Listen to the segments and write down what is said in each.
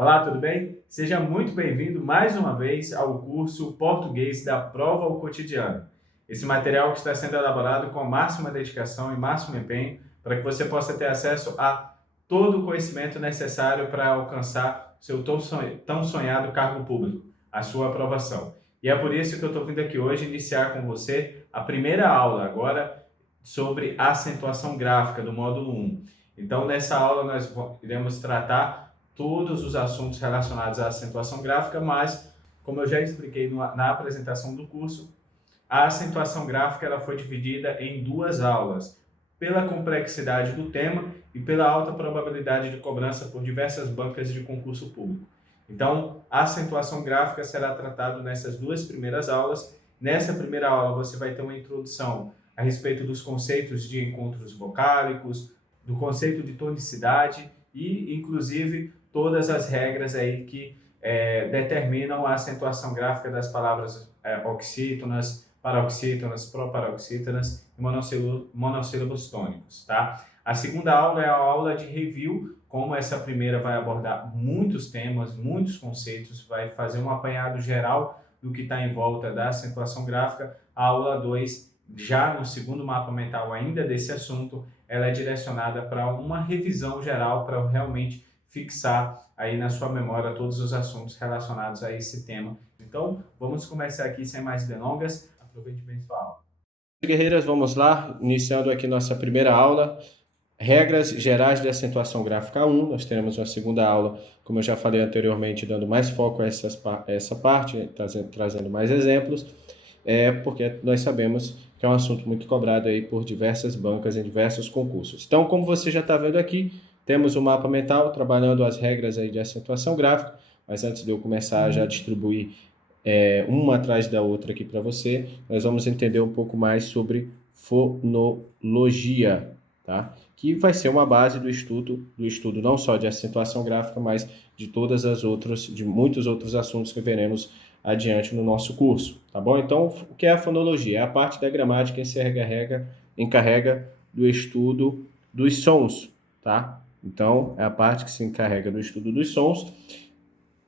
Olá, tudo bem? Seja muito bem-vindo mais uma vez ao curso Português da Prova ao Cotidiano. Esse material que está sendo elaborado com máxima dedicação e máximo empenho para que você possa ter acesso a todo o conhecimento necessário para alcançar seu tão sonhado cargo público, a sua aprovação. E é por isso que eu estou vindo aqui hoje iniciar com você a primeira aula agora sobre acentuação gráfica do módulo 1. Então, nessa aula nós iremos tratar todos os assuntos relacionados à acentuação gráfica, mas, como eu já expliquei na apresentação do curso, a acentuação gráfica ela foi dividida em duas aulas, pela complexidade do tema e pela alta probabilidade de cobrança por diversas bancas de concurso público. Então, a acentuação gráfica será tratada nessas duas primeiras aulas. Nessa primeira aula, você vai ter uma introdução a respeito dos conceitos de encontros vocálicos, do conceito de tonicidade e, inclusive, todas as regras aí que determinam a acentuação gráfica das palavras oxítonas, paroxítonas, proparoxítonas e monossílabos tônicos, tá? A segunda aula é a aula de review, como essa primeira vai abordar muitos temas, muitos conceitos, vai fazer um apanhado geral do que está em volta da acentuação gráfica. A aula 2, já no segundo mapa mental ainda desse assunto, ela é direcionada para uma revisão geral, para realmente fixar aí na sua memória todos os assuntos relacionados a esse tema. Então, vamos começar aqui sem mais delongas. Aproveite bem sua aula. Guerreiras, vamos lá, iniciando aqui nossa primeira aula, regras gerais de acentuação gráfica 1. Nós teremos uma segunda aula, como eu já falei anteriormente, dando mais foco a essa parte, trazendo mais exemplos, porque nós sabemos que é um assunto muito cobrado aí por diversas bancas em diversos concursos. Então, como você já está vendo aqui, temos o mapa mental trabalhando as regras aí de acentuação gráfica, mas antes de eu começar a já distribuir uma atrás da outra aqui para você, nós vamos entender um pouco mais sobre fonologia, tá? Que vai ser uma base do estudo não só de acentuação gráfica, mas de de muitos outros assuntos que veremos adiante no nosso curso, tá bom? Então, o que é a fonologia? É a parte da gramática que se encarrega do estudo dos sons, tá? Então, é a parte que se encarrega do estudo dos sons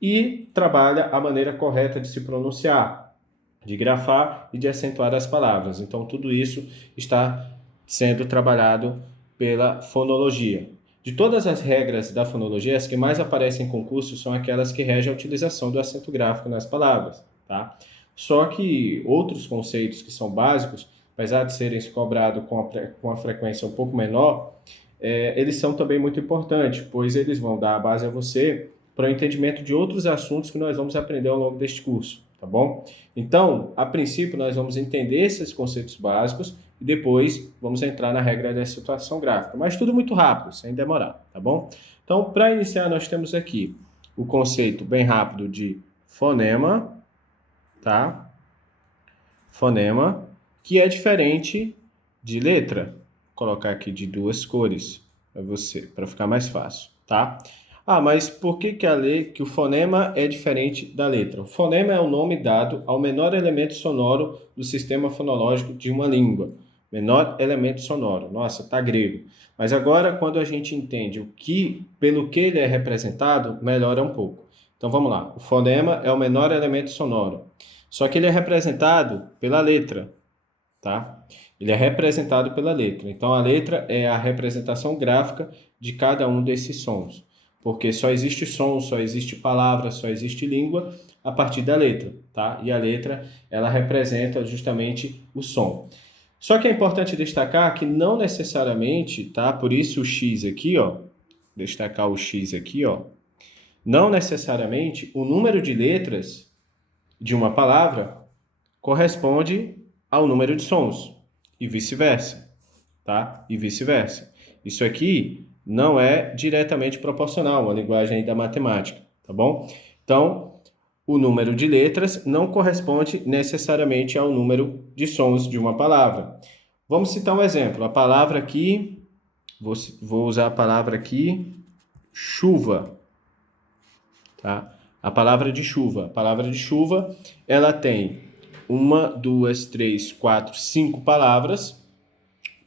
e trabalha a maneira correta de se pronunciar, de grafar e de acentuar as palavras. Então, tudo isso está sendo trabalhado pela fonologia. De todas as regras da fonologia, as que mais aparecem em concurso são aquelas que regem a utilização do acento gráfico nas palavras, tá? Só que outros conceitos que são básicos, apesar de serem cobrados com a frequência um pouco menor, eles são também muito importantes, pois eles vão dar a base a você para o entendimento de outros assuntos que nós vamos aprender ao longo deste curso, tá bom? Então, a princípio, nós vamos entender esses conceitos básicos e depois vamos entrar na regra da situação gráfica, mas tudo muito rápido, sem demorar, tá bom? Então, para iniciar, nós temos aqui o conceito bem rápido de fonema, tá? Fonema, que é diferente de letra. Vou colocar aqui de duas cores para ficar mais fácil, tá? Ah, mas por que que o fonema é diferente da letra? O fonema é o nome dado ao menor elemento sonoro do sistema fonológico de uma língua. Menor elemento sonoro. Nossa, tá grego. Mas agora, quando a gente entende pelo que ele é representado, melhora um pouco. Então vamos lá. O fonema é o menor elemento sonoro. Só que ele é representado pela letra, tá? Ele é representado pela letra. Então a letra é a representação gráfica de cada um desses sons. Porque só existe som, só existe palavra, só existe língua a partir da letra, tá? E a letra, ela representa justamente o som. Só que é importante destacar que não necessariamente, tá? Por isso o X aqui, ó, destacar o X aqui, ó, não necessariamente o número de letras de uma palavra corresponde ao número de sons e vice-versa, tá? E vice-versa. Isso aqui não é diretamente proporcional, uma linguagem aí da matemática, tá bom? Então, o número de letras não corresponde necessariamente ao número de sons de uma palavra. Vamos citar um exemplo. A palavra aqui, vou usar a palavra aqui, chuva, tá? A palavra de chuva. A palavra de chuva, ela tem 1, 2, 3, 4, 5 palavras,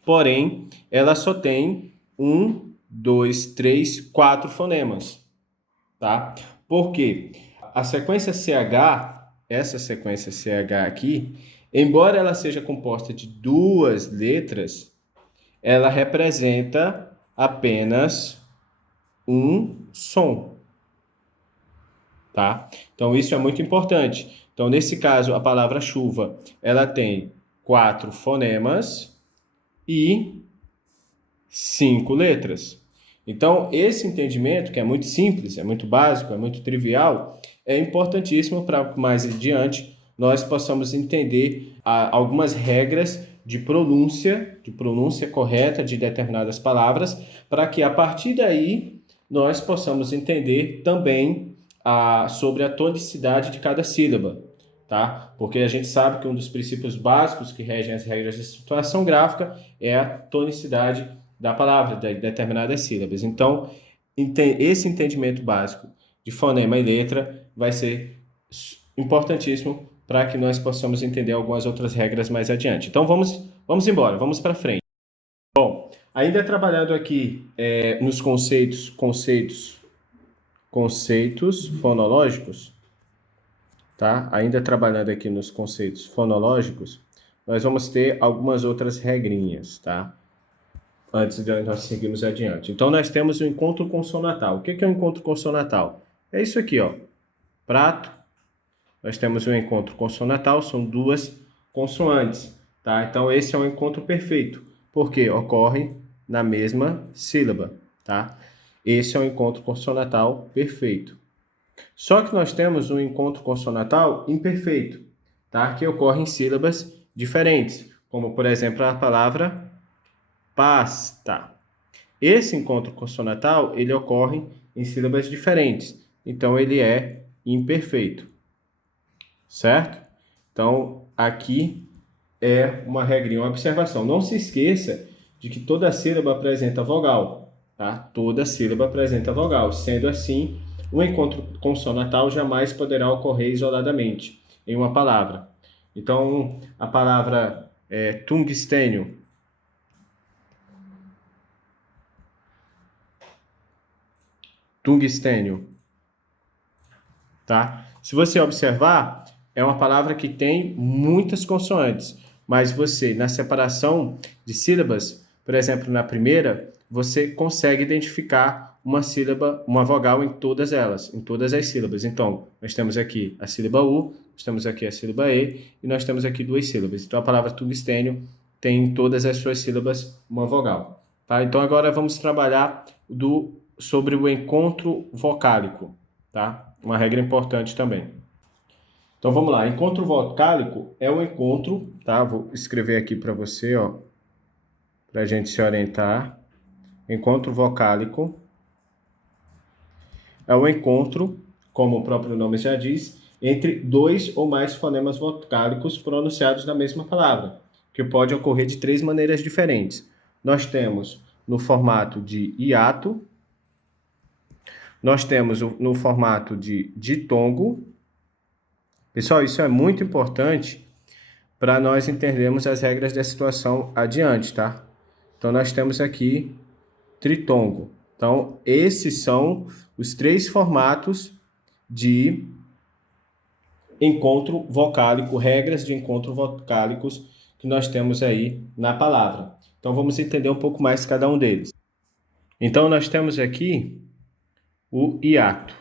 porém, ela só tem 1, 2, 3, 4 fonemas, tá? Por quê? A sequência CH, essa sequência CH aqui, embora ela seja composta de duas letras, ela representa apenas um som, tá? Então isso é muito importante. Então nesse caso a palavra chuva, ela tem 4 fonemas e 5 letras. Então esse entendimento, que é muito simples, é muito básico, é muito trivial, é importantíssimo para mais adiante nós possamos entender algumas regras de pronúncia correta de determinadas palavras, para que a partir daí nós possamos entender também sobre a tonicidade de cada sílaba, tá? Porque a gente sabe que um dos princípios básicos que regem as regras de situação gráfica é a tonicidade da palavra, de determinadas sílabas. Então, esse entendimento básico de fonema e letra vai ser importantíssimo para que nós possamos entender algumas outras regras mais adiante. Então, vamos embora, vamos para frente. Bom, ainda trabalhando aqui nos conceitos fonológicos, tá? Ainda trabalhando aqui nos conceitos fonológicos, nós vamos ter algumas outras regrinhas, tá? Antes de nós seguirmos adiante. Então, nós temos o encontro consonantal. O que é o encontro consonantal? É isso aqui, ó. Prato. Nós temos o encontro consonantal, são duas consoantes, tá? Então, esse é o encontro perfeito, porque ocorre na mesma sílaba, tá? Esse é o encontro consonantal perfeito. Só que nós temos um encontro consonantal imperfeito, tá? Que ocorre em sílabas diferentes, como, por exemplo, a palavra pasta. Esse encontro consonantal, ele ocorre em sílabas diferentes, então ele é imperfeito, certo? Então, aqui é uma regrinha, uma observação. Não se esqueça de que toda sílaba apresenta vogal, tá? Toda sílaba apresenta vogal. Sendo assim, o encontro consonantal jamais poderá ocorrer isoladamente em uma palavra. Então, a palavra tungstênio. Tungstênio, tá? Se você observar, é uma palavra que tem muitas consoantes, mas você, na separação de sílabas, por exemplo, na primeira, você consegue identificar uma sílaba, uma vogal em todas elas, em todas as sílabas. Então, nós temos aqui a sílaba U, nós temos aqui a sílaba E, e nós temos aqui duas sílabas. Então, a palavra tungstênio tem em todas as suas sílabas uma vogal, tá? Então, agora vamos trabalhar sobre o encontro vocálico, tá? Uma regra importante também. Então vamos lá, encontro vocálico é o encontro, tá? Vou escrever aqui para você, ó, para a gente se orientar. Encontro vocálico é o encontro, como o próprio nome já diz, entre dois ou mais fonemas vocálicos pronunciados na mesma palavra, que pode ocorrer de 3 maneiras diferentes. Nós temos no formato de hiato, nós temos no formato de ditongo. Pessoal, isso é muito importante para nós entendermos as regras da situação adiante, tá? Então, nós temos aqui tritongo. Então, esses são os 3 formatos de encontro vocálico, regras de encontro vocálicos que nós temos aí na palavra. Então, vamos entender um pouco mais cada um deles. Então, nós temos aqui o hiato.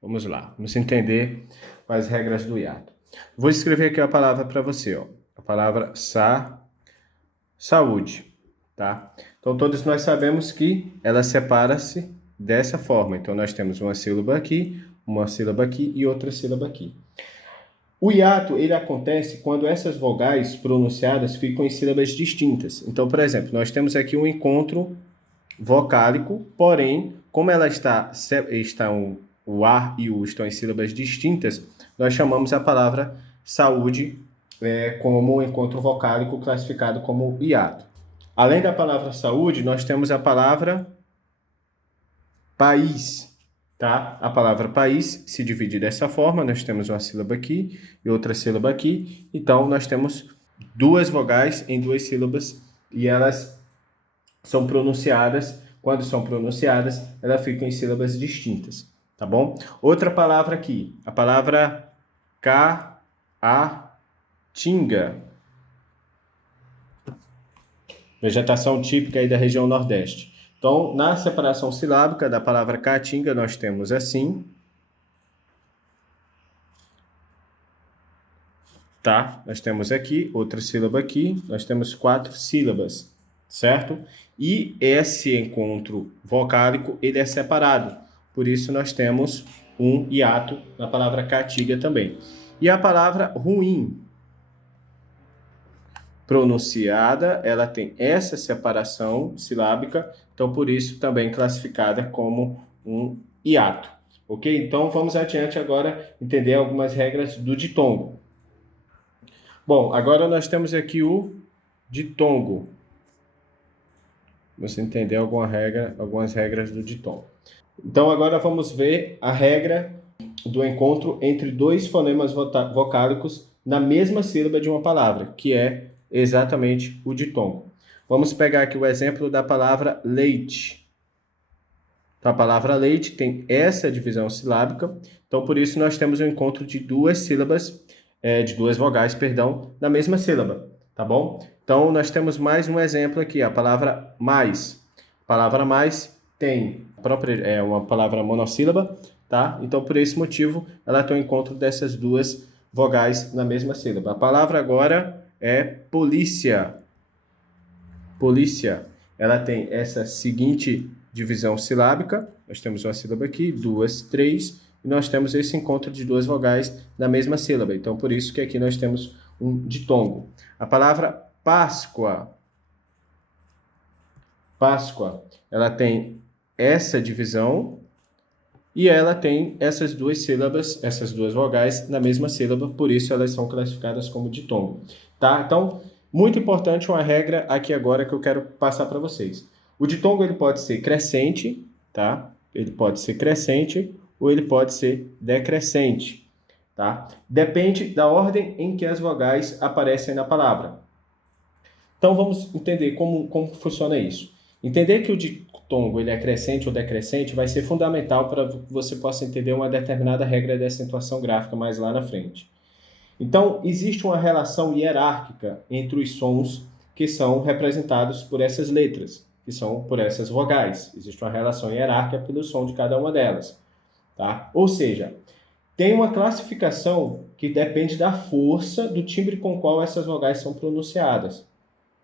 Vamos lá, vamos entender as regras do hiato. Vou escrever aqui a palavra para você, ó. A palavra saúde, tá? Então, todos nós sabemos que ela separa-se dessa forma. Então, nós temos uma sílaba aqui e outra sílaba aqui. O hiato, ele acontece quando essas vogais pronunciadas ficam em sílabas distintas. Então, por exemplo, nós temos aqui um encontro vocálico, porém, como ela o A e o U estão em sílabas distintas, nós chamamos a palavra saúde como encontro vocálico classificado como hiato. Além da palavra saúde, nós temos a palavra país, tá? A palavra país se divide dessa forma, nós temos uma sílaba aqui e outra sílaba aqui, então nós temos 2 vogais em 2 sílabas e elas são pronunciadas, quando são pronunciadas, elas ficam em sílabas distintas. tá bom? Outra palavra aqui, a palavra caatinga. Vegetação típica aí da região Nordeste. Então, na separação silábica da palavra caatinga, nós temos assim, tá? Nós temos aqui, outra sílaba aqui, nós temos 4 sílabas, certo? E esse encontro vocálico, ele é separado. Por isso, nós temos um hiato na palavra caatinga também. E a palavra ruim, pronunciada, ela tem essa separação silábica, então por isso também classificada como um hiato. Ok? Então vamos adiante agora entender algumas regras do ditongo. Bom, agora nós temos aqui o ditongo. Você entender algumas regras do ditongo. Então agora vamos ver a regra do encontro entre 2 fonemas vocálicos na mesma sílaba de uma palavra, que é exatamente o ditongo. Vamos pegar aqui o exemplo da palavra leite. Então, a palavra leite tem essa divisão silábica, então por isso nós temos um encontro de 2 sílabas, de 2 vogais, perdão, na mesma sílaba, tá bom? Então nós temos mais um exemplo aqui, a palavra mais. A palavra mais tem uma palavra monossílaba, tá? Então por esse motivo ela tem um encontro dessas 2 vogais na mesma sílaba. A palavra agora é polícia. Polícia, ela tem essa seguinte divisão silábica. Nós temos uma sílaba aqui, 2, 3, e nós temos esse encontro de 2 vogais na mesma sílaba. Então, por isso que aqui nós temos um ditongo. A palavra Páscoa. Páscoa, ela tem essa divisão e ela tem essas 2 sílabas, essas 2 vogais na mesma sílaba, por isso elas são classificadas como ditongo. Tá? Então, muito importante uma regra aqui agora que eu quero passar para vocês. O ditongo ele pode ser crescente, tá? Ele pode ser crescente ou ele pode ser decrescente, tá? Depende da ordem em que as vogais aparecem na palavra. Então, vamos entender como funciona isso. Entender que o ditongo ele é crescente ou decrescente vai ser fundamental para que você possa entender uma determinada regra de acentuação gráfica mais lá na frente. Então, existe uma relação hierárquica entre os sons que são representados por essas letras, que são por essas vogais. Existe uma relação hierárquica pelo som de cada uma delas, tá? Ou seja, tem uma classificação que depende da força do timbre com qual essas vogais são pronunciadas,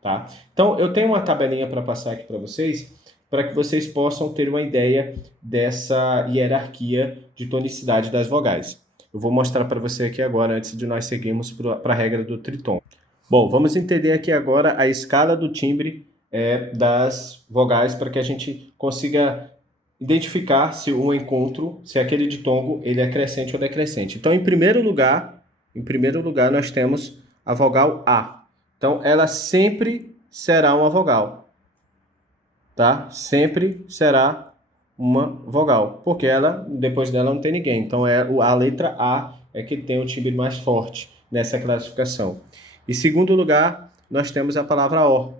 tá? Então, eu tenho uma tabelinha para passar aqui para vocês, para que vocês possam ter uma ideia dessa hierarquia de tonicidade das vogais. Eu vou mostrar para você aqui agora, antes de nós seguirmos para a regra do tritom. Bom, vamos entender aqui agora a escala do timbre das vogais para que a gente consiga identificar se o encontro, se aquele ditongo ele é crescente ou decrescente. Então, em primeiro lugar, nós temos a vogal A. Então, ela sempre será uma vogal, tá? Sempre será uma vogal, porque ela, depois dela não tem ninguém. Então, a letra A é que tem o timbre mais forte nessa classificação. Em segundo lugar, nós temos a palavra O,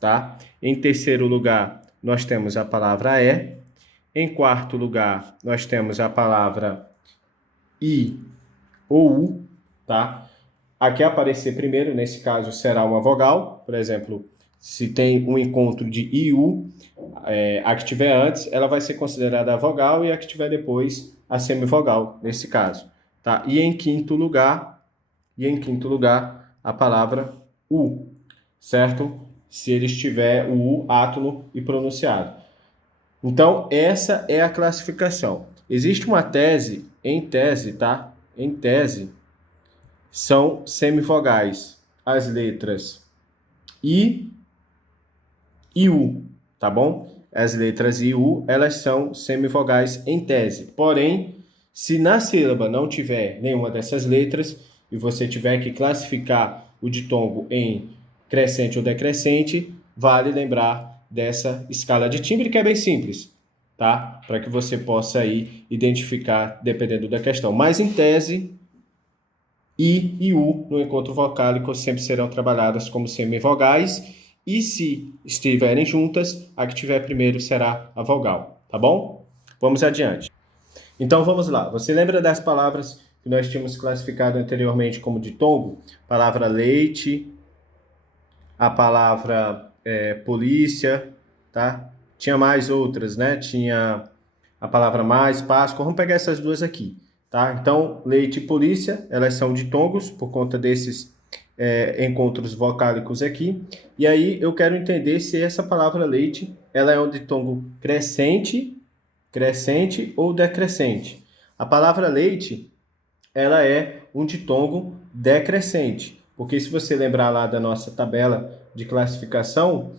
tá? Em terceiro lugar, nós temos a palavra E. Em quarto lugar, nós temos a palavra I ou U, tá? A que aparecer primeiro, nesse caso, será uma vogal. Por exemplo, se tem um encontro de I e U, a que tiver antes, ela vai ser considerada a vogal e a que tiver depois, a semivogal, nesse caso. Tá? E em quinto lugar, a palavra U, certo? Se ele estiver o U átono e pronunciado. Então, essa é a classificação. Existe uma tese, tá? Em tese, são semivogais as letras I e U, tá bom? As letras I e U, elas são semivogais em tese. Porém, se na sílaba não tiver nenhuma dessas letras e você tiver que classificar o ditongo em crescente ou decrescente, vale lembrar dessa escala de timbre que é bem simples, tá? Para que você possa aí identificar dependendo da questão. Mas em tese, I e U no encontro vocálico sempre serão trabalhadas como semivogais. E se estiverem juntas, a que tiver primeiro será a vogal, tá bom? Vamos adiante. Então vamos lá. Você lembra das palavras que nós tínhamos classificado anteriormente como ditongo? Palavra leite, a palavra polícia, tá? Tinha mais outras, né? Tinha a palavra mais, Páscoa. Vamos pegar essas duas aqui, tá? Então, leite e polícia, elas são ditongos por conta desses encontros vocálicos aqui. E aí eu quero entender se essa palavra leite, ela é um ditongo crescente ou decrescente. A palavra leite, ela é um ditongo decrescente, porque se você lembrar lá da nossa tabela de classificação,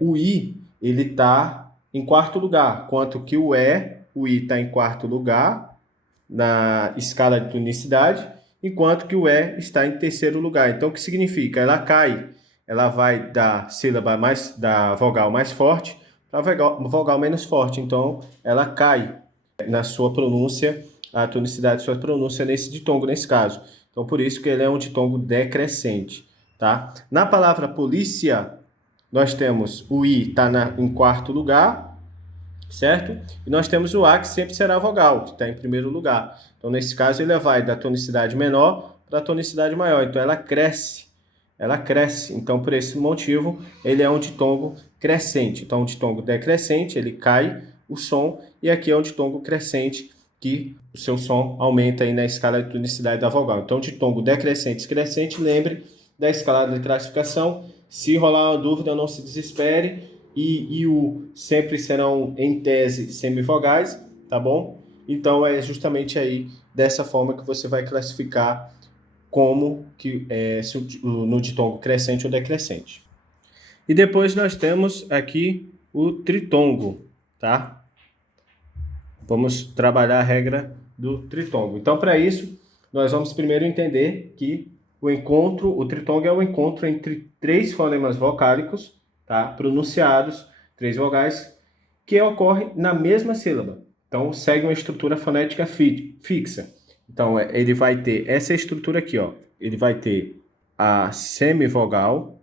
o I ele está em quarto lugar, quanto que o I está em quarto lugar na escala de tonicidade, enquanto que o E está em terceiro lugar. Então, o que significa? Ela cai, ela vai da vogal mais forte para a vogal menos forte. Então, ela cai na sua pronúncia, a tonicidade de sua pronúncia nesse ditongo, nesse caso. Então, por isso que ele é um ditongo decrescente, tá? Na palavra polícia, nós temos o I está em quarto lugar, certo? E nós temos o A, que sempre será vogal, que está em primeiro lugar. Então, nesse caso, ele vai da tonicidade menor para a tonicidade maior. Então, ela cresce. Ela cresce. Então, por esse motivo, ele é um ditongo crescente. Então, um ditongo decrescente, ele cai o som. E aqui é um ditongo crescente, que o seu som aumenta aí na escala de tonicidade da vogal. Então, ditongo decrescente e crescente, lembre da escala de classificação. Se rolar uma dúvida, não se desespere. I e U sempre serão, em tese, semivogais, tá bom? Então, é justamente aí, dessa forma que você vai classificar como que no ditongo crescente ou decrescente. E depois nós temos aqui o tritongo, tá? Vamos trabalhar a regra do tritongo. Então, para isso, nós vamos primeiro entender que o tritongo é o encontro entre três fonemas vocálicos, tá? Pronunciados, três vogais, que ocorre na mesma sílaba. Então, segue uma estrutura fonética fixa. Então, ele vai ter essa estrutura aqui, ó. Ele vai ter a semivogal,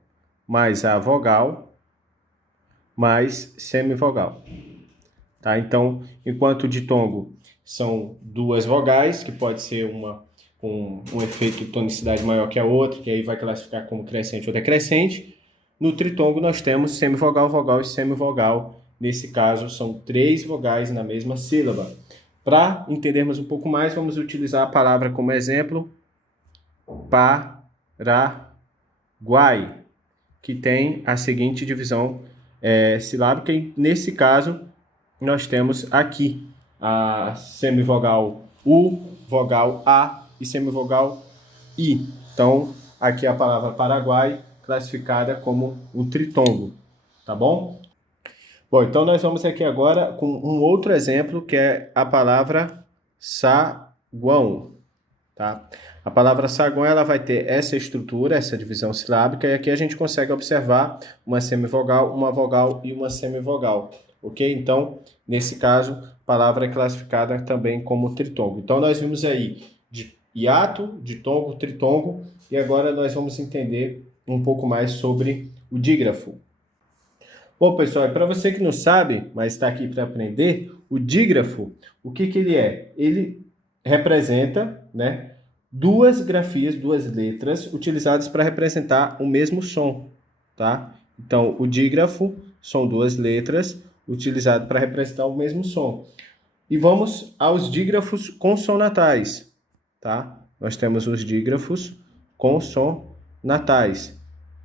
mais a vogal, mais semivogal. Tá? Então, enquanto o ditongo são duas vogais, que pode ser uma com um efeito de tonicidade maior que a outra, que aí vai classificar como crescente ou decrescente. No tritongo nós temos semivogal, vogal e semivogal. Nesse caso, são três vogais na mesma sílaba. Para entendermos um pouco mais, vamos utilizar a palavra como exemplo, Paraguai, que tem a seguinte divisão silábica. E nesse caso, nós temos aqui a semivogal U, vogal A e semivogal I. Então, aqui a palavra Paraguai, classificada como um tritongo, tá bom? Bom, então nós vamos aqui agora com um outro exemplo, que é a palavra saguão, tá? A palavra saguão, ela vai ter essa estrutura, essa divisão silábica, e aqui a gente consegue observar uma semivogal, uma vogal e uma semivogal, ok? Então, nesse caso, a palavra é classificada também como tritongo. Então, nós vimos aí hiato, ditongo, tritongo, e agora nós vamos entender um pouco mais sobre o dígrafo. Bom, pessoal, para você que não sabe, mas está aqui para aprender, o dígrafo, o que ele é? Ele representa, né, duas grafias, duas letras utilizadas para representar o mesmo som, tá? Então, o dígrafo são duas letras utilizadas para representar o mesmo som. E vamos aos dígrafos consonantais, tá? Nós temos os dígrafos consonantais,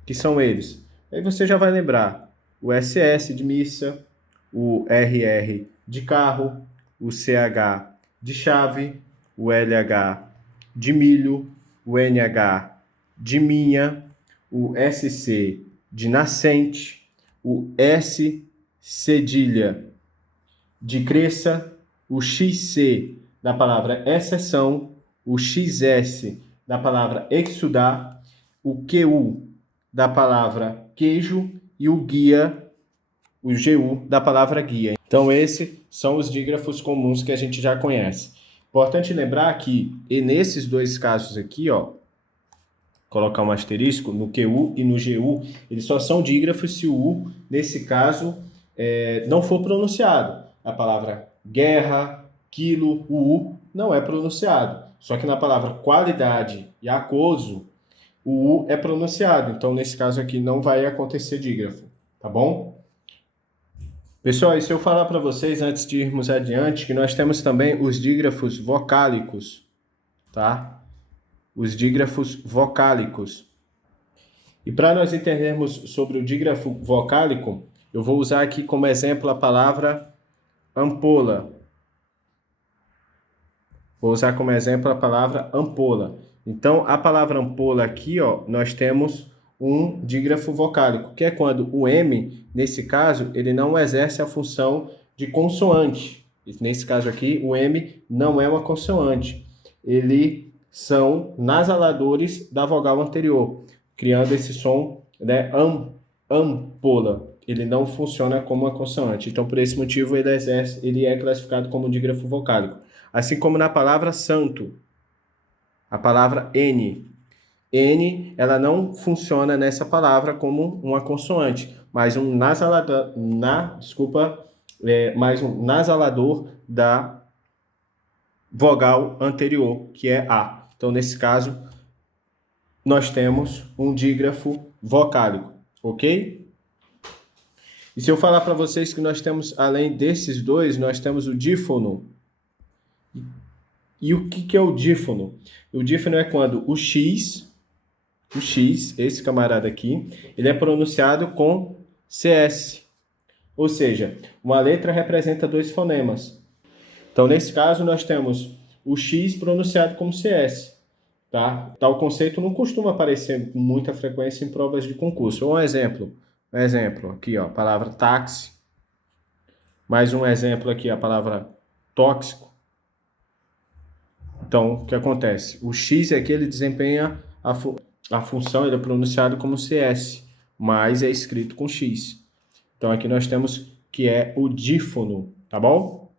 que são eles. Aí você já vai lembrar o SS de missa, o RR de carro, o CH de chave, o LH de milho, o NH de minha, o SC de nascente, o S cedilha de cresça, o XC da palavra exceção, o XS da palavra exudar, o QU da palavra queijo e o guia, o GU da palavra guia. Então, esses são os dígrafos comuns que a gente já conhece. Importante lembrar que, e nesses dois casos aqui, ó, colocar um asterisco no QU e no GU, eles só são dígrafos se o U, nesse caso, não for pronunciado. A palavra guerra, quilo, o U não é pronunciado. Só que na palavra qualidade e aquoso, o U é pronunciado. Então, nesse caso aqui, não vai acontecer dígrafo, tá bom? Pessoal, e se eu falar para vocês, antes de irmos adiante, que nós temos também os dígrafos vocálicos, tá? Os dígrafos vocálicos. E para nós entendermos sobre o dígrafo vocálico, eu vou usar aqui como exemplo a palavra ampola. Vou usar como exemplo a palavra ampola. Então, a palavra ampola aqui, ó, nós temos um dígrafo vocálico, que é quando o M, nesse caso, ele não exerce a função de consoante. Nesse caso aqui, o M não é uma consoante. Eles são nasaladores da vogal anterior, criando esse som, né, ampola. Ele não funciona como uma consoante. Então, por esse motivo, ele é classificado como dígrafo vocálico. Assim como na palavra santo, a palavra N. N, ela não funciona nessa palavra como uma consoante, mas um nasalador, mais um nasalador da vogal anterior, que é A. Então, nesse caso, nós temos um dígrafo vocálico, ok? E se eu falar para vocês que nós temos, além desses dois, nós temos o dífono. E o que é o dífono? O dífono é quando o X, esse camarada aqui, ele é pronunciado com CS. Ou seja, uma letra representa dois fonemas. Então, nesse caso, nós temos o X pronunciado como CS. Tá? Tal conceito não costuma aparecer com muita frequência em provas de concurso. Um exemplo aqui, ó, a palavra táxi. Mais um exemplo aqui, a palavra tóxico. Então, o que acontece? O X aqui, ele desempenha a função, ele é pronunciado como CS, mas é escrito com X. Então, aqui nós temos que é o dífono, tá bom?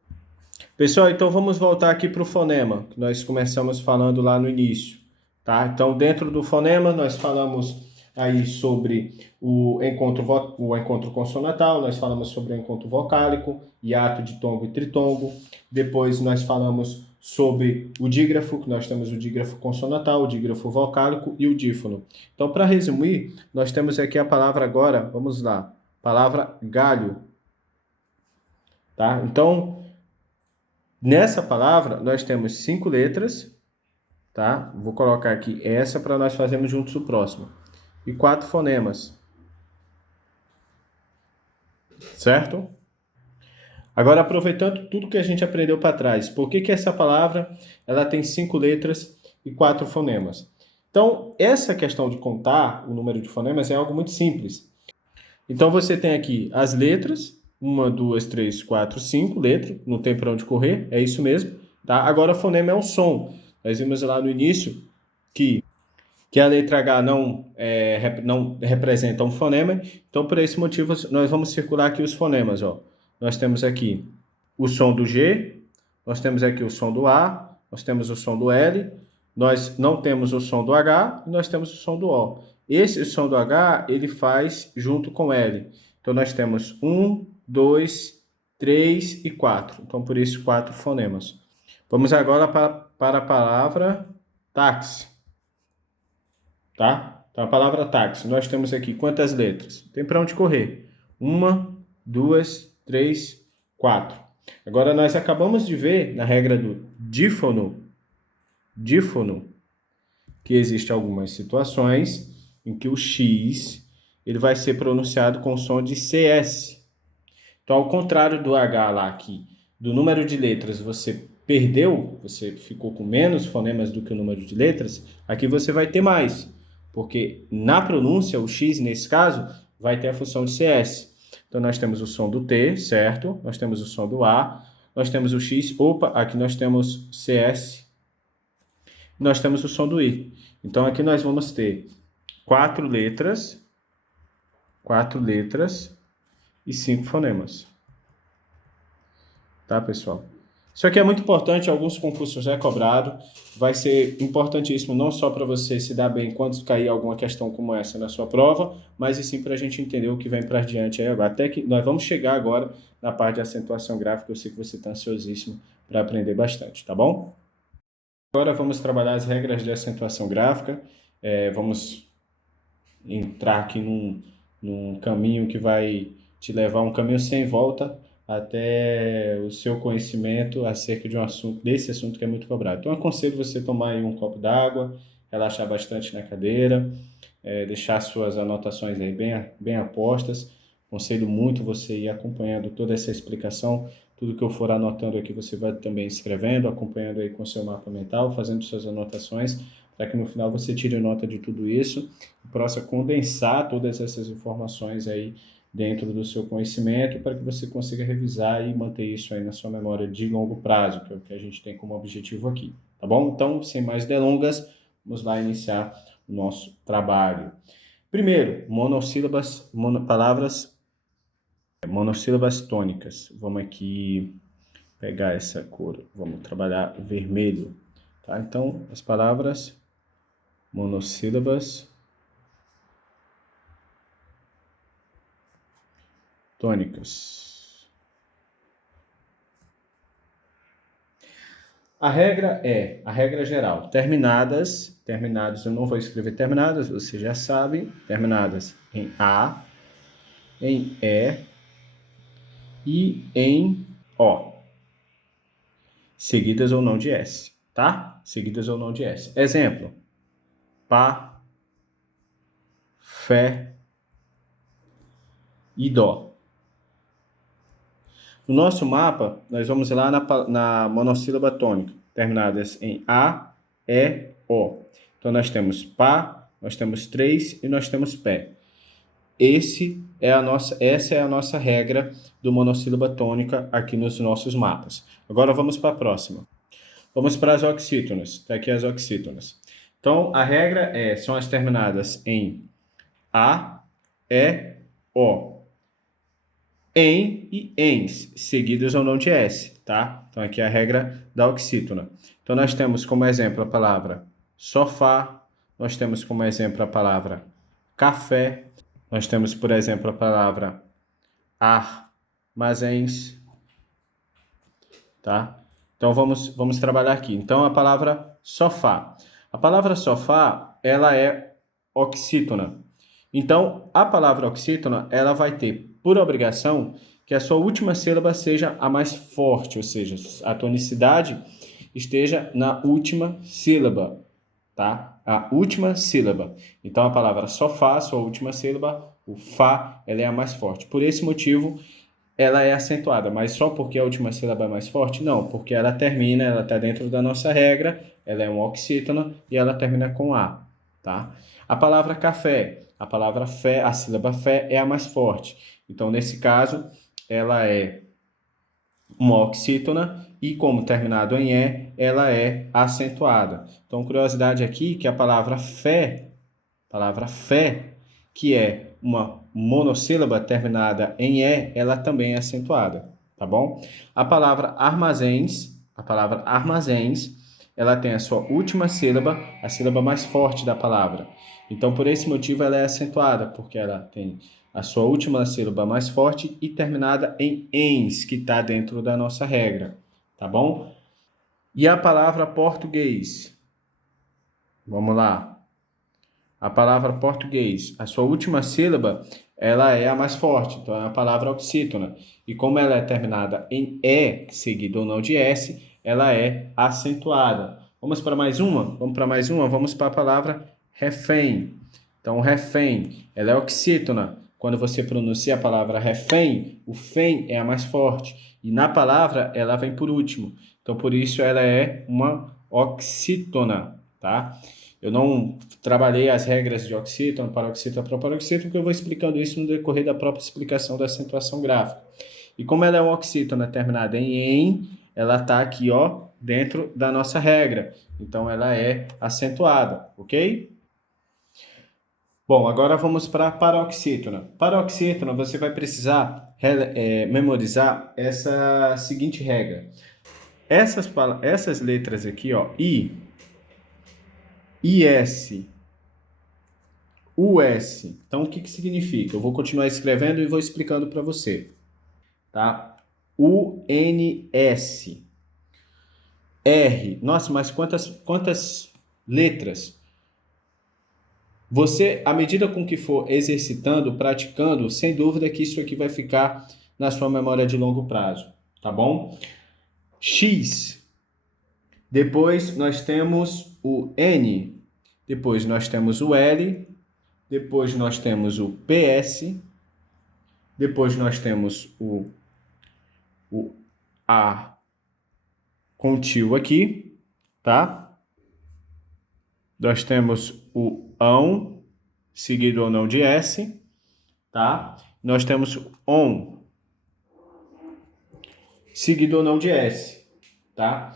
Pessoal, então vamos voltar aqui para o fonema, que nós começamos falando lá no início, tá? Então, dentro do fonema, nós falamos aí sobre o encontro consonantal, nós falamos sobre o encontro vocálico, hiato, ditongo e tritongo. Depois nós falamos sobre o dígrafo, que nós temos o dígrafo consonantal, o dígrafo vocálico e o dífono. Então, para resumir, nós temos aqui a palavra agora, vamos lá, palavra galho, tá? Então, nessa palavra, nós temos 5 letras, tá? Vou colocar aqui essa para nós fazermos juntos o próximo. E 4 fonemas. Certo? Agora, aproveitando tudo que a gente aprendeu para trás, por que essa palavra ela tem 5 letras e 4 fonemas? Então, essa questão de contar o número de fonemas é algo muito simples. Então, você tem aqui as letras, 1, 2, 3, 4, 5 letras, não tem para onde correr, é isso mesmo. Tá? Agora, fonema é um som. Nós vimos lá no início que a letra H não representa um fonema. Então, por esse motivo, nós vamos circular aqui os fonemas. Ó. Nós temos aqui o som do G, nós temos aqui o som do A, nós temos o som do L, nós não temos o som do H e nós temos o som do O. Esse som do H, ele faz junto com L. Então, nós temos 1, 2, 3 e 4. Então, por isso, 4 fonemas. Vamos agora para a palavra táxi. Tá? Então, a palavra táxi, nós temos aqui quantas letras? Tem para onde correr? 1, 2, 3, 4. Agora, nós acabamos de ver, na regra do dífono, que existem algumas situações em que o X ele vai ser pronunciado com o som de CS. Então, ao contrário do H lá aqui, do número de letras você perdeu, você ficou com menos fonemas do que o número de letras, aqui você vai ter mais. Porque na pronúncia, o X, nesse caso, vai ter a função de CS. Então, nós temos o som do T, certo? Nós temos o som do A, nós temos o X, aqui nós temos CS, nós temos o som do I. Então, aqui nós vamos ter 4 letras e 5 fonemas. Tá, pessoal? Isso aqui é muito importante, alguns concursos já é cobrado, vai ser importantíssimo não só para você se dar bem quando cair alguma questão como essa na sua prova, mas e sim para a gente entender o que vem para diante aí agora. Até que nós vamos chegar agora na parte de acentuação gráfica, eu sei que você está ansiosíssimo para aprender bastante, tá bom? Agora vamos trabalhar as regras de acentuação gráfica. Vamos entrar aqui num caminho que vai te levar um caminho sem volta até o seu conhecimento acerca de um assunto, desse assunto que é muito cobrado. Então, eu aconselho você tomar aí um copo d'água, relaxar bastante na cadeira, deixar suas anotações aí bem apostas. Aconselho muito você ir acompanhando toda essa explicação. Tudo que eu for anotando aqui, você vai também escrevendo, acompanhando aí com o seu mapa mental, fazendo suas anotações, para que no final você tire nota de tudo isso e possa condensar todas essas informações aí dentro do seu conhecimento, para que você consiga revisar e manter isso aí na sua memória de longo prazo, que é o que a gente tem como objetivo aqui, tá bom? Então, sem mais delongas, vamos lá iniciar o nosso trabalho. Primeiro, monossílabas, monossílabas tônicas. Vamos aqui pegar essa cor, vamos trabalhar vermelho, tá? Então, as palavras monossílabas tônicas. A regra geral, terminadas, eu não vou escrever terminadas, vocês já sabem, terminadas em A, em E e em O, seguidas ou não de S, tá? Seguidas ou não de S. Exemplo, Pá, Fé e Dó. No nosso mapa, nós vamos lá na monossílaba tônica, terminadas em A, E, O. Então, nós temos Pá, nós temos 3 e nós temos Pé. Essa é a nossa regra do monossílaba tônica aqui nos nossos mapas. Agora, vamos para a próxima. Vamos para as oxítonas. Está aqui as oxítonas. Então, a regra são as terminadas em A, E, O. Em e ens, seguidas ou não de S, tá? Então, aqui é a regra da oxítona. Então, nós temos como exemplo a palavra sofá, nós temos como exemplo a palavra café, nós temos, por exemplo, a palavra armazéns, tá? Então, vamos trabalhar aqui. Então, a palavra sofá. A palavra sofá, ela é oxítona. Então, a palavra oxítona, ela vai ter, por obrigação, que a sua última sílaba seja a mais forte, ou seja, a tonicidade esteja na última sílaba, tá? A última sílaba. Então, a palavra sofá, sua última sílaba, o fá, ela é a mais forte. Por esse motivo, ela é acentuada, mas só porque a última sílaba é mais forte? Não, porque ela está dentro da nossa regra, ela é uma oxítona e ela termina com A, tá? A palavra café, a palavra fé, a sílaba fé é a mais forte. Então, nesse caso, ela é uma oxítona e, como terminado em E, ela é acentuada. Então, curiosidade aqui que a palavra fé, que é uma monossílaba terminada em E, ela também é acentuada, tá bom? A palavra armazéns, ela tem a sua última sílaba, a sílaba mais forte da palavra. Então, por esse motivo, ela é acentuada, porque ela tem a sua última sílaba mais forte e terminada em ens, que está dentro da nossa regra, tá bom? E a palavra português? Vamos lá. A palavra português, a sua última sílaba, ela é a mais forte, então é a palavra oxítona. E como ela é terminada em E, seguido ou não de S, ela é acentuada. Vamos para mais uma? Vamos para a palavra refém. Então, refém, ela é oxítona. Quando você pronuncia a palavra refém, o fém é a mais forte. E na palavra, ela vem por último. Então, por isso, ela é uma oxítona, tá? Eu não trabalhei as regras de oxítona, paroxítona, proparoxítona, porque eu vou explicando isso no decorrer da própria explicação da acentuação gráfica. E como ela é uma oxítona terminada em, ela está aqui, ó, dentro da nossa regra. Então, ela é acentuada, ok? Bom, agora vamos para a paroxítona. Paroxítona, você vai precisar memorizar essa seguinte regra. Essas letras aqui, ó, I, IS, US. Então, o que significa? Eu vou continuar escrevendo e vou explicando para você. Tá? UNS. R. Nossa, mas quantas letras? Você, à medida com que for exercitando, praticando, sem dúvida que isso aqui vai ficar na sua memória de longo prazo, tá bom? X. Depois nós temos o N. Depois nós temos o L. Depois nós temos o PS. Depois nós temos o A contínuo aqui, tá? Nós temos o ão, seguido ou não de S, tá? Nós temos ON, seguido ou não de S, tá?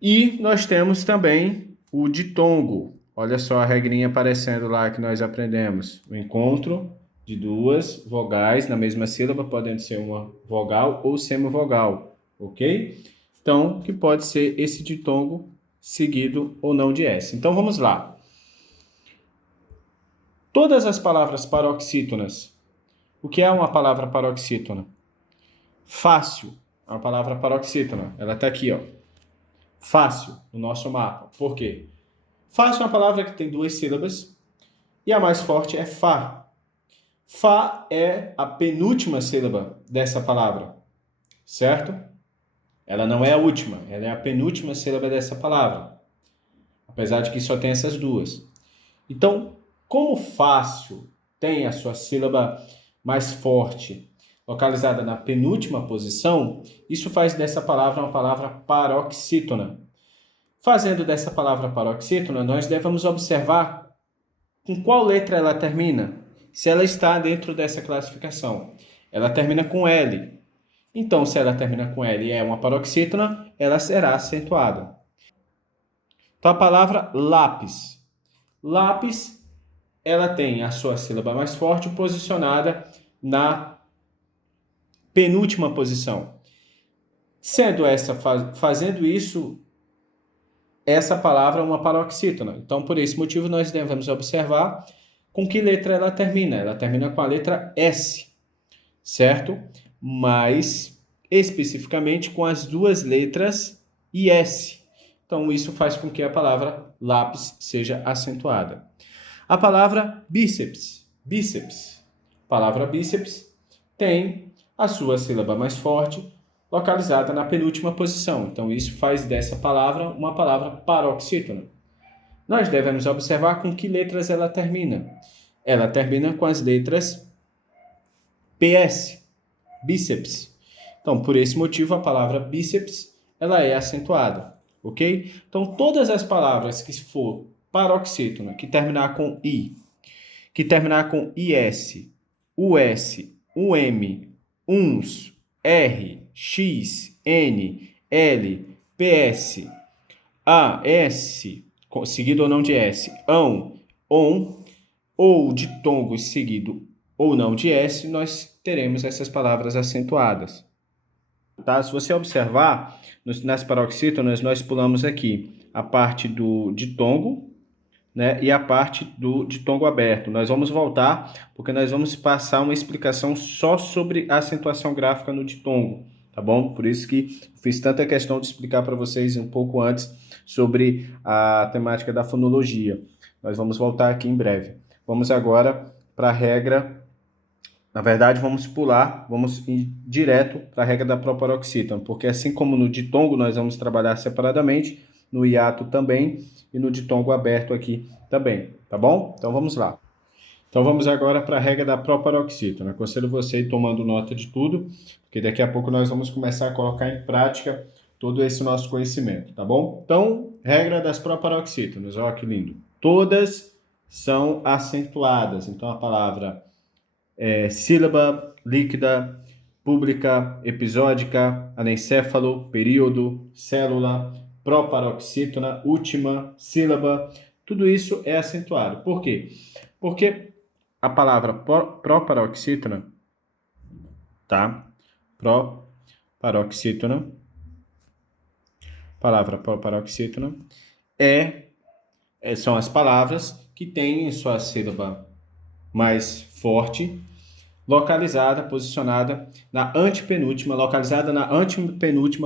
E nós temos também o ditongo. Olha só a regrinha aparecendo lá que nós aprendemos. O encontro de duas vogais na mesma sílaba, podendo ser uma vogal ou semivogal, ok? Então, que pode ser esse ditongo seguido ou não de S. Então, vamos lá. Todas as palavras paroxítonas. O que é uma palavra paroxítona? Fácil. É uma palavra paroxítona. Ela está aqui, ó. Fácil, no nosso mapa. Por quê? Fácil é uma palavra que tem duas sílabas e a mais forte é Fá. Fá é a penúltima sílaba dessa palavra, certo? Ela não é a última, ela é a penúltima sílaba dessa palavra, apesar de que só tem essas duas. Então, como fácil tem a sua sílaba mais forte, localizada na penúltima posição, isso faz dessa palavra uma palavra paroxítona. Fazendo dessa palavra paroxítona, nós devemos observar com qual letra ela termina, se ela está dentro dessa classificação. Ela termina com L. Então, se ela termina com L e é uma paroxítona, ela será acentuada. Então, a palavra lápis. Lápis, ela tem a sua sílaba mais forte posicionada na penúltima posição. Fazendo isso, essa palavra é uma paroxítona. Então, por esse motivo, nós devemos observar com que letra ela termina. Ela termina com a letra S, certo? Mas, especificamente, com as duas letras IS. Então, isso faz com que a palavra lápis seja acentuada. A palavra bíceps. Bíceps. A palavra bíceps tem a sua sílaba mais forte localizada na penúltima posição. Então, isso faz dessa palavra uma palavra paroxítona. Nós devemos observar com que letras ela termina. Ela termina com as letras PS, bíceps. Então, por esse motivo, a palavra bíceps ela é acentuada, ok? Então, todas as palavras que for paroxítona, que terminar com I, que terminar com IS, US, UM, UNS, R, X, N, L, PS, A, S, seguido ou não de S, ão, ON, ou ditongo seguido ou não de S, nós teremos essas palavras acentuadas. Tá? Se você observar, nas paroxítonas, nós pulamos aqui a parte do ditongo, né, e a parte do ditongo aberto. Nós vamos voltar, porque nós vamos passar uma explicação só sobre a acentuação gráfica no ditongo, tá bom? Por isso que fiz tanta questão de explicar para vocês um pouco antes sobre a temática da fonologia. Nós vamos voltar aqui em breve. Vamos agora para a regra. Na verdade, vamos pular, vamos ir direto para a regra da proparoxítona, porque assim como no ditongo nós vamos trabalhar separadamente, no hiato também e no ditongo aberto aqui também, tá bom? Então vamos lá. Então vamos agora para a regra da proparoxítona. Aconselho você ir tomando nota de tudo, porque daqui a pouco nós vamos começar a colocar em prática todo esse nosso conhecimento, tá bom? Então, regra das proparoxítonas, olha que lindo. Todas são acentuadas, então a palavra sílaba, líquida, pública, episódica, anencéfalo, período, célula, proparoxítona, última, sílaba, tudo isso é acentuado. Por quê? Porque a palavra proparoxítona, tá? Proparoxítona, palavra proparoxítona, são as palavras que têm sua sílaba mais forte, localizada na antepenúltima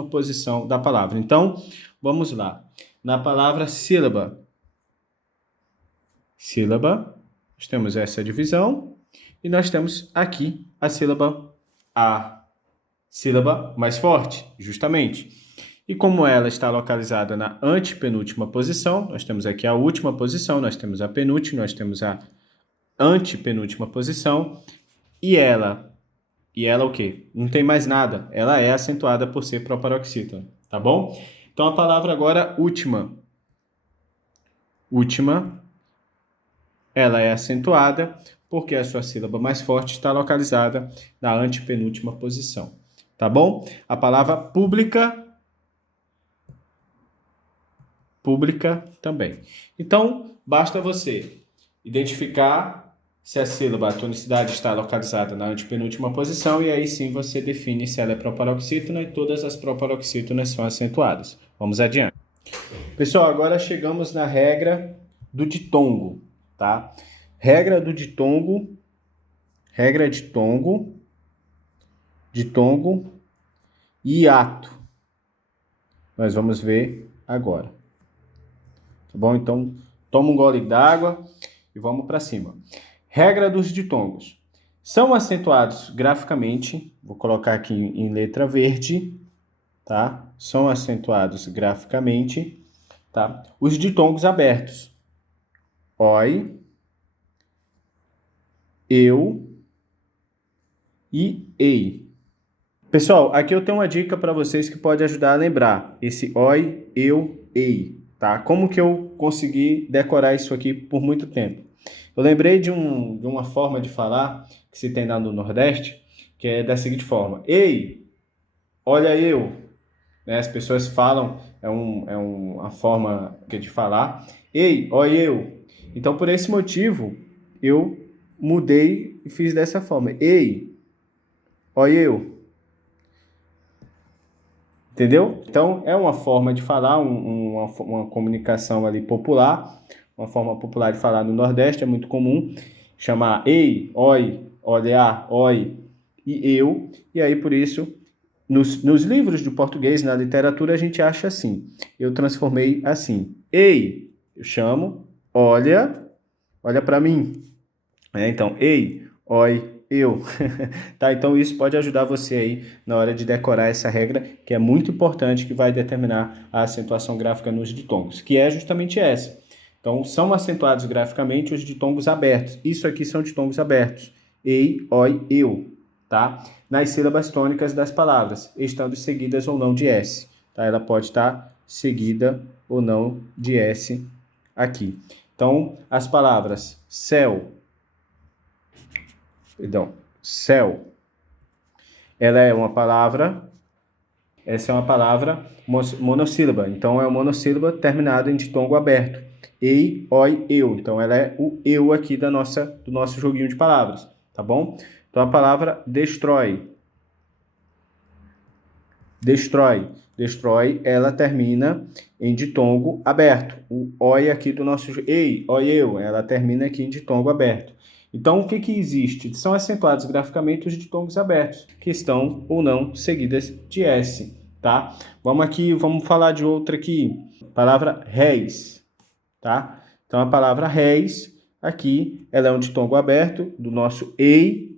posição da palavra. Então, Vamos lá. Na palavra sílaba. Sílaba, nós temos essa divisão e nós temos aqui a sílaba A. Sílaba mais forte, justamente. E como ela está localizada na antepenúltima posição, nós temos aqui a última posição, nós temos a penúltima, nós temos a antepenúltima posição. E ela o quê? Não tem mais nada. Ela é acentuada por ser proparoxítona, tá bom? Então a palavra agora última. Última, ela é acentuada porque a sua sílaba mais forte está localizada na antepenúltima posição, tá bom? A palavra pública também. Então, basta você identificar se a sílaba, a tonicidade está localizada na antepenúltima posição e aí sim você define se ela é proparoxítona e todas as proparoxítonas são acentuadas. Vamos adiante. Pessoal, agora chegamos na regra do ditongo, tá? Regra do ditongo, ditongo e hiato. Nós vamos ver agora. Tá bom? Então, toma um gole d'água e vamos para cima. Regra dos ditongos. São acentuados graficamente, vou colocar aqui em letra verde, tá? São acentuados graficamente, tá? Os ditongos abertos. Oi, eu e ei. Pessoal, aqui eu tenho uma dica para vocês que pode ajudar a lembrar esse oi, eu, ei, tá? Como que eu consegui decorar isso aqui por muito tempo? Eu lembrei de uma forma de falar que se tem lá no Nordeste, que é da seguinte forma: ei, olha eu. Né? As pessoas falam, uma forma de falar, ei, olha eu. Então, por esse motivo, eu mudei e fiz dessa forma: ei, olha eu. Entendeu? Então, é uma forma de falar, uma comunicação ali popular, uma forma popular de falar no Nordeste, é muito comum chamar ei, oi, olhar, oi e eu. E aí, por isso, nos livros de português, na literatura, a gente acha assim. Eu transformei assim: ei, eu chamo, olha para mim. Então, ei, oi, eu. Tá? Então, isso pode ajudar você aí na hora de decorar essa regra, que é muito importante, que vai determinar a acentuação gráfica nos ditongos, que é justamente essa. Então, são acentuados graficamente os ditongos abertos. Isso aqui são ditongos abertos. Ei, oi, eu. Tá? Nas sílabas tônicas das palavras, estando seguidas ou não de S. Tá? Ela pode estar seguida ou não de S aqui. Então, as palavras céu, ela é uma palavra, essa é uma palavra monossílaba, então é uma monossílaba terminada em ditongo aberto. Ei, oi, eu. Então ela é o eu aqui do nosso joguinho de palavras, tá bom? Então a palavra destrói, ela termina em ditongo aberto. O oi aqui do nosso ei, oi, eu, ela termina aqui em ditongo aberto. Então, o que existe? São acentuados graficamente os ditongos abertos, que estão ou não seguidas de S, tá? Vamos falar de outra aqui. Palavra réis, tá? Então, a palavra réis, aqui, ela é um ditongo aberto do nosso ei,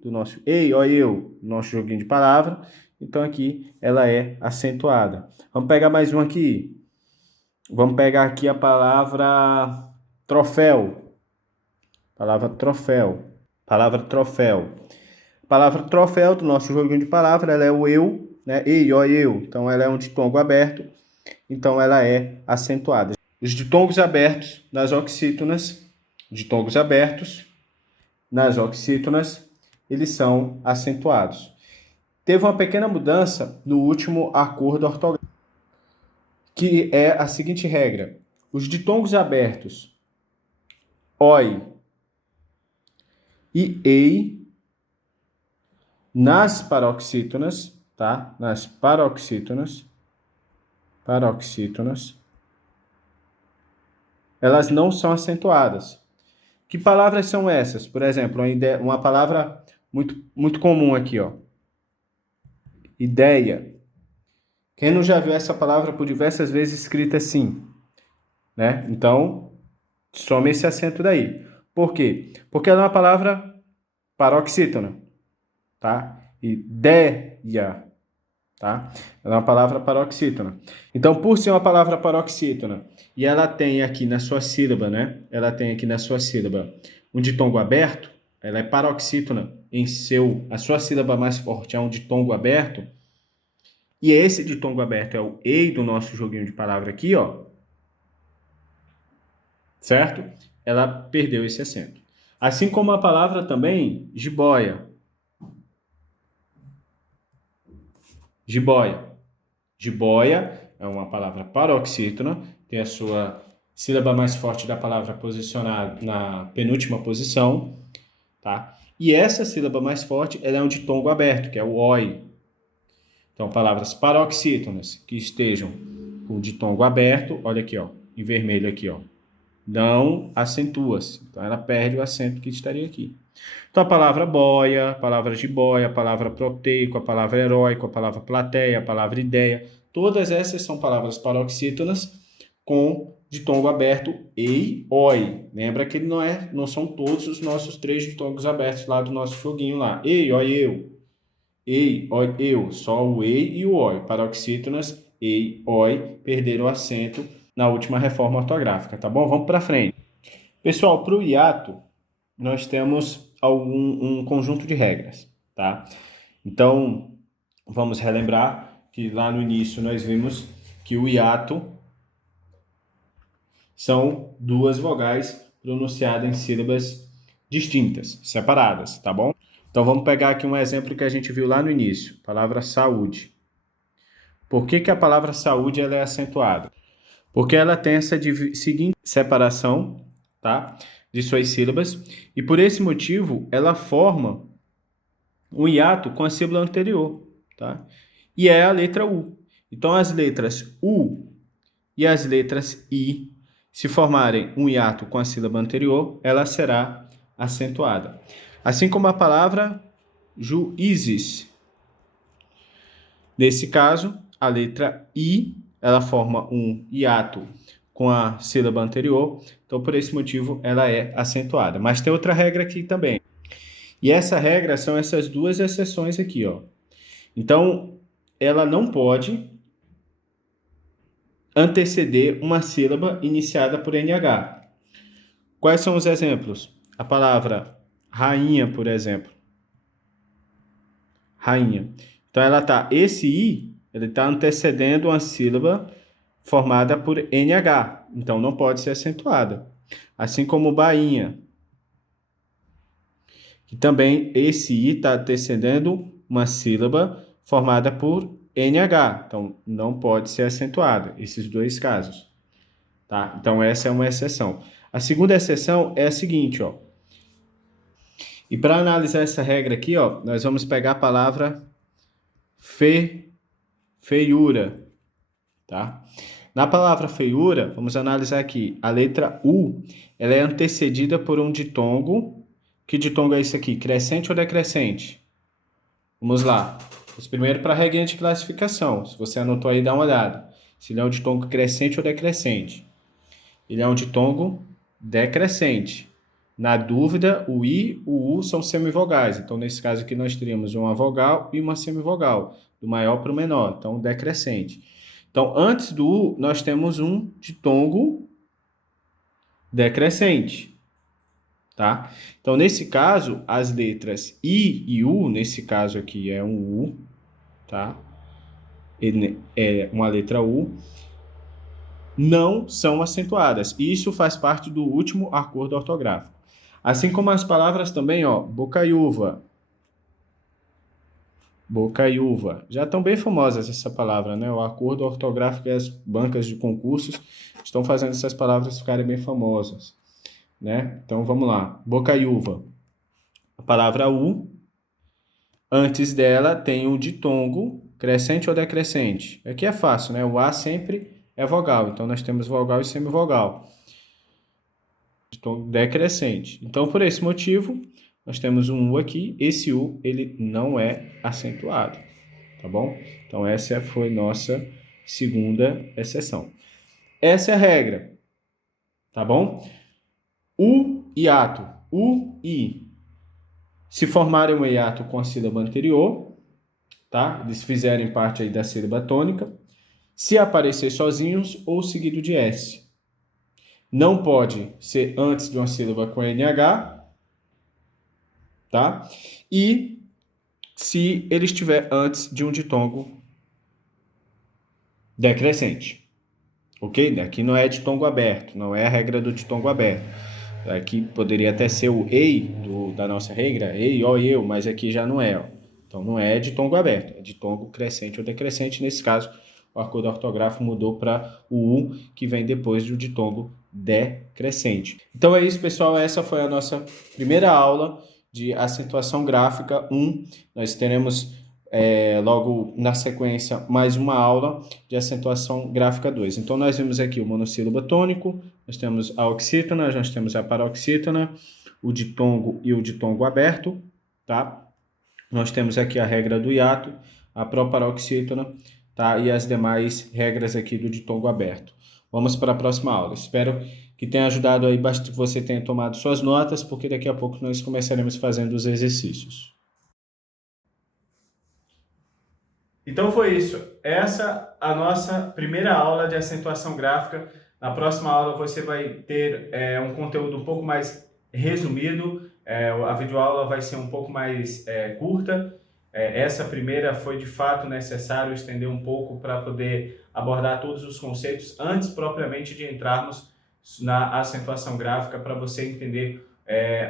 ó eu, do nosso joguinho de palavra. Então, aqui, ela é acentuada. Vamos pegar mais um aqui. Vamos pegar aqui a palavra troféu. Palavra troféu. Palavra troféu do nosso joguinho de palavra, ela é o eu, né? Ei, ó, eu. Então, ela é um ditongo aberto. Então, ela é acentuada. Os ditongos abertos nas oxítonas, eles são acentuados. Teve uma pequena mudança no último acordo ortográfico, que é a seguinte regra. Os ditongos abertos, oi e ei, nas paroxítonas, tá? Nas paroxítonas, elas não são acentuadas. Que palavras são essas? Por exemplo, uma palavra muito comum aqui, ó. Ideia. Quem não já viu essa palavra por diversas vezes escrita assim, né? Então, some esse acento daí. Por quê? Porque ela é uma palavra paroxítona, tá? E deia, tá? Ela é uma palavra paroxítona. Então, por ser uma palavra paroxítona, e ela tem aqui na sua sílaba, né? Ela tem aqui na sua sílaba um ditongo aberto, ela é paroxítona a sua sílaba mais forte é um ditongo aberto, e esse ditongo aberto é o ei do nosso joguinho de palavra aqui, ó. Certo? Ela perdeu esse acento. Assim como a palavra também jiboia. Jiboia. Jiboia é uma palavra paroxítona, tem a sua sílaba mais forte da palavra posicionada na penúltima posição, tá? E essa sílaba mais forte, ela é um ditongo aberto, que é o oi. Então, palavras paroxítonas que estejam com ditongo aberto, olha aqui, ó, em vermelho aqui, ó, não acentua-se. Então, ela perde o acento que estaria aqui. Então, a palavra boia, a palavra jiboia, a palavra proteico, a palavra heróico, a palavra plateia, a palavra ideia, todas essas são palavras paroxítonas com ditongo aberto ei, oi. Lembra que não são todos os nossos 3 ditongos abertos lá do nosso joguinho lá. Ei, oi, eu. Ei, oi, eu. Só o ei e o oi. Paroxítonas, ei, oi, perderam o acento na última reforma ortográfica, tá bom? Vamos para frente. Pessoal, para o hiato, nós temos um conjunto de regras, tá? Então, vamos relembrar que lá no início nós vimos que o hiato são 2 vogais pronunciadas em sílabas distintas, separadas, tá bom? Então, vamos pegar aqui um exemplo que a gente viu lá no início, palavra saúde. Por que a palavra saúde ela é acentuada? Porque ela tem essa seguinte separação, tá? De suas sílabas, e por esse motivo ela forma um hiato com a sílaba anterior, tá? E é a letra U. Então as letras U e as letras I, se formarem um hiato com a sílaba anterior, ela será acentuada. Assim como a palavra juízes. Nesse caso, a letra I, ela forma um hiato com a sílaba anterior, então por esse motivo ela é acentuada. Mas tem outra regra aqui também. E essa regra são essas 2 exceções aqui, ó. Então, ela não pode anteceder uma sílaba iniciada por NH. Quais são os exemplos? A palavra rainha, por exemplo. Rainha. Então, esse I, ele está antecedendo uma sílaba formada por NH. Então, não pode ser acentuada. Assim como bainha. E também esse I está antecedendo uma sílaba formada por NH. Então, não pode ser acentuada. Esses 2 casos. Tá? Então, essa é uma exceção. A segunda exceção é a seguinte, ó. E para analisar essa regra aqui, ó, nós vamos pegar a palavra feiura, tá? Na palavra feiura, vamos analisar aqui. A letra U, ela é antecedida por um ditongo. Que ditongo é isso aqui? Crescente ou decrescente? Vamos lá. Vamos primeiro para a regrinha de classificação. Se você anotou aí, dá uma olhada. Se ele é um ditongo crescente ou decrescente. Ele é um ditongo decrescente. Na dúvida, o I e o U são semivogais. Então, nesse caso aqui, nós teríamos uma vogal e uma semivogal, do maior para o menor. Então, decrescente. Então, antes do U, nós temos um ditongo decrescente. Tá? Então, nesse caso, as letras I e U, nesse caso aqui é um U, tá? É uma letra U, não são acentuadas. Isso faz parte do último acordo ortográfico. Assim como as palavras também, ó, bocaiúva. Bocaiúva. Já estão bem famosas essa palavra, né? O acordo ortográfico e as bancas de concursos estão fazendo essas palavras ficarem bem famosas, né? Então, vamos lá. Bocaiúva. A palavra U, antes dela tem o ditongo, crescente ou decrescente. Aqui é fácil, né? O A sempre é vogal, então nós temos vogal e semivogal. Ditongo decrescente. Então, por esse motivo, nós temos um U aqui. Esse U, ele não é acentuado, tá bom? Então, essa foi nossa segunda exceção. Essa é a regra, tá bom? O hiato, o i, se formarem um hiato com a sílaba anterior, tá? Eles fizerem parte aí da sílaba tônica, se aparecer sozinhos ou seguido de S. Não pode ser antes de uma sílaba com NH, tá? E se ele estiver antes de um ditongo decrescente, ok? Aqui não é ditongo aberto, não é a regra do ditongo aberto. Aqui poderia até ser o EI da nossa regra, EI, ó, eu, mas aqui já não é, ó. Então não é ditongo aberto, é ditongo crescente ou decrescente. Nesse caso, o acordo ortográfico mudou para o U, que vem depois do ditongo decrescente. Então é isso, pessoal. Essa foi a nossa primeira aula de acentuação gráfica 1. Nós teremos logo na sequência mais uma aula de acentuação gráfica 2. Então nós vimos aqui o monossílabo tônico, nós temos a oxítona, nós temos a paroxítona, o ditongo e o ditongo aberto, tá? Nós temos aqui a regra do hiato, a proparoxítona, tá? E as demais regras aqui do ditongo aberto. Vamos para a próxima aula. Espero que tenha ajudado aí bastante, que você tenha tomado suas notas, porque daqui a pouco nós começaremos fazendo os exercícios. Então foi isso. Essa a nossa primeira aula de acentuação gráfica. Na próxima aula você vai ter um conteúdo um pouco mais resumido. A videoaula vai ser um pouco mais curta. Essa primeira foi de fato necessário estender um pouco para poder abordar todos os conceitos antes propriamente de entrarmos na acentuação gráfica, para você entender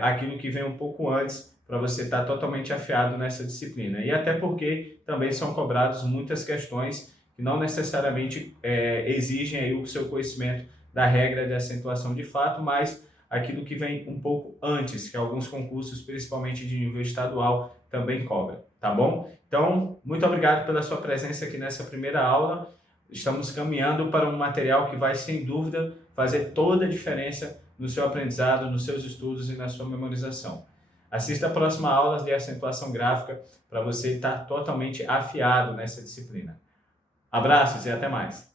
aquilo que vem um pouco antes, para você estar totalmente afiado nessa disciplina. E até porque também são cobrados muitas questões que não necessariamente exigem aí o seu conhecimento da regra de acentuação de fato, mas aquilo que vem um pouco antes, que alguns concursos, principalmente de nível estadual, também cobram, tá bom? Então, muito obrigado pela sua presença aqui nessa primeira aula. Estamos caminhando para um material que vai, sem dúvida, fazer toda a diferença no seu aprendizado, nos seus estudos e na sua memorização. Assista a próxima aula de acentuação gráfica para você estar totalmente afiado nessa disciplina. Abraços e até mais!